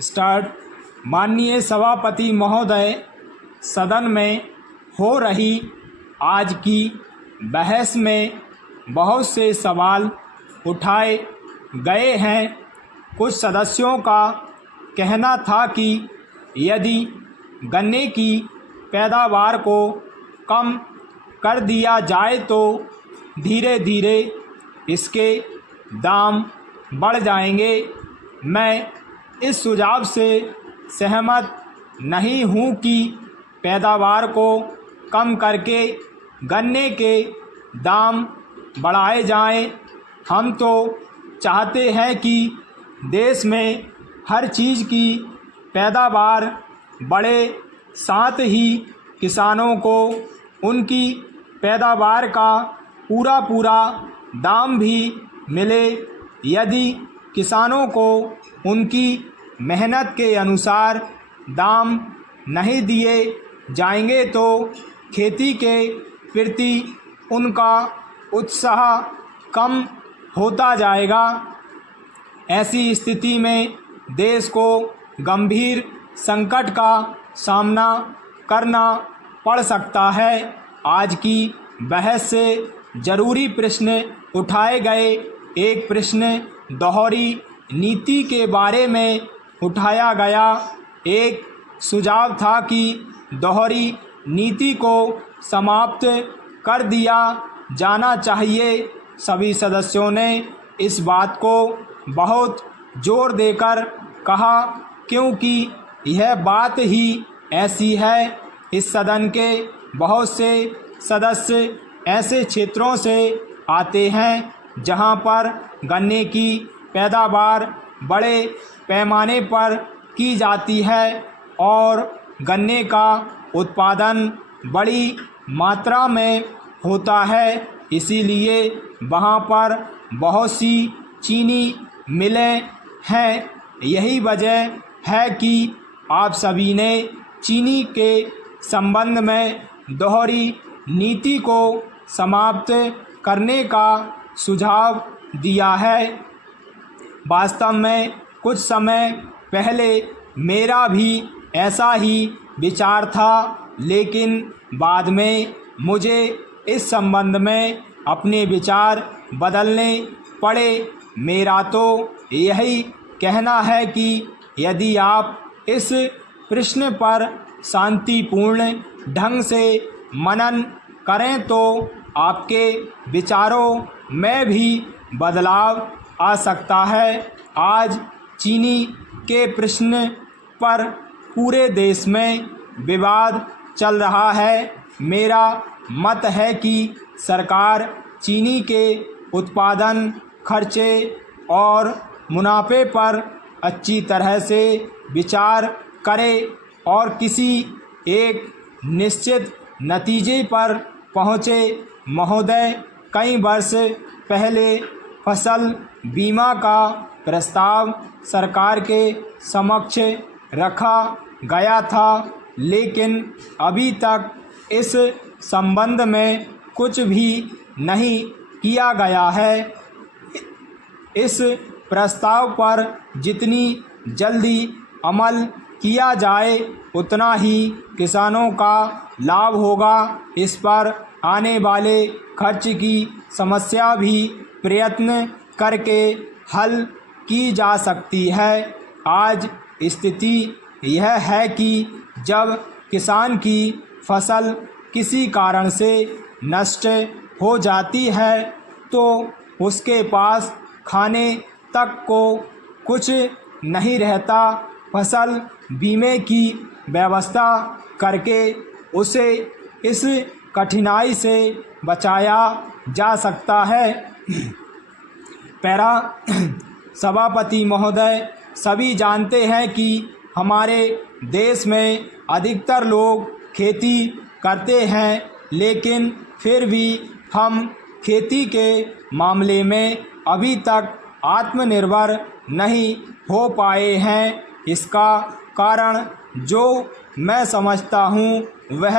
Start. माननीय सभापति महोदय, सदन में हो रही आज की बहस में बहुत से सवाल उठाए गए हैं। कुछ सदस्यों का कहना था कि यदि गन्ने की पैदावार को कम कर दिया जाए तो धीरे धीरे इसके दाम बढ़ जाएंगे। मैं इस सुझाव से सहमत नहीं हूँ कि पैदावार को कम करके गन्ने के दाम बढ़ाए जाएं। हम तो चाहते हैं कि देश में हर चीज़ की पैदावार बढ़े, साथ ही किसानों को उनकी पैदावार का पूरा दाम भी मिले। यदि किसानों को उनकी मेहनत के अनुसार दाम नहीं दिए जाएंगे तो खेती के प्रति उनका उत्साह कम होता जाएगा। ऐसी स्थिति में देश को गंभीर संकट का सामना करना पड़ सकता है। आज की बहस से जरूरी प्रश्न उठाए गए। एक प्रश्न दोहरी नीति के बारे में उठाया गया। एक सुझाव था कि दोहरी नीति को समाप्त कर दिया जाना चाहिए। सभी सदस्यों ने इस बात को बहुत जोर देकर कहा, क्योंकि यह बात ही ऐसी है। इस सदन के बहुत से सदस्य ऐसे क्षेत्रों से आते हैं जहां पर गन्ने की पैदावार बड़े पैमाने पर की जाती है और गन्ने का उत्पादन बड़ी मात्रा में होता है। इसीलिए वहाँ पर बहुत सी चीनी मिलें हैं। यही वजह है कि आप सभी ने चीनी के संबंध में दोहरी नीति को समाप्त करने का सुझाव दिया है। वास्तव में कुछ समय पहले मेरा भी ऐसा ही विचार था, लेकिन बाद में मुझे इस संबंध में अपने विचार बदलने पड़े। मेरा तो यही कहना है कि यदि आप इस प्रश्न पर शांतिपूर्ण ढंग से मनन करें तो आपके विचारों में भी बदलाव आ सकता है। आज चीनी के प्रश्न पर पूरे देश में विवाद चल रहा है। मेरा मत है कि सरकार चीनी के उत्पादन, खर्चे और मुनाफे पर अच्छी तरह से विचार करे और किसी एक निश्चित नतीजे पर पहुँचे। महोदय, कई वर्ष पहले फसल बीमा का प्रस्ताव सरकार के समक्ष रखा गया था, लेकिन अभी तक इस संबंध में कुछ भी नहीं किया गया है। इस प्रस्ताव पर जितनी जल्दी अमल किया जाए उतना ही किसानों का लाभ होगा। इस पर आने वाले खर्च की समस्या भी प्रयत्न करके हल की जा सकती है। आज स्थिति यह है कि जब किसान की फसल किसी कारण से नष्ट हो जाती है तो उसके पास खाने तक को कुछ नहीं रहता। फसल बीमे की व्यवस्था करके उसे इस कठिनाई से बचाया जा सकता है। पैरा सभापति महोदय, सभी जानते हैं कि हमारे देश में अधिकतर लोग खेती करते हैं, लेकिन फिर भी हम खेती के मामले में अभी तक आत्मनिर्भर नहीं हो पाए हैं। इसका कारण जो मैं समझता हूँ वह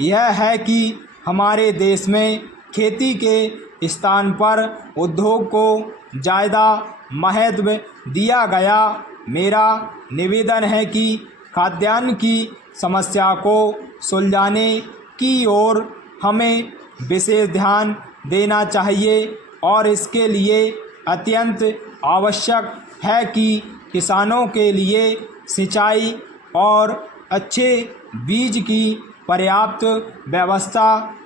यह है कि हमारे देश में खेती के स्थान पर उद्योग को ज़्यादा महत्व दिया गया मेरा निवेदन है कि खाद्यान्न की समस्या को सुलझाने की ओर हमें विशेष ध्यान देना चाहिए और इसके लिए अत्यंत आवश्यक है कि किसानों के लिए सिंचाई और अच्छे बीज की पर्याप्त व्यवस्था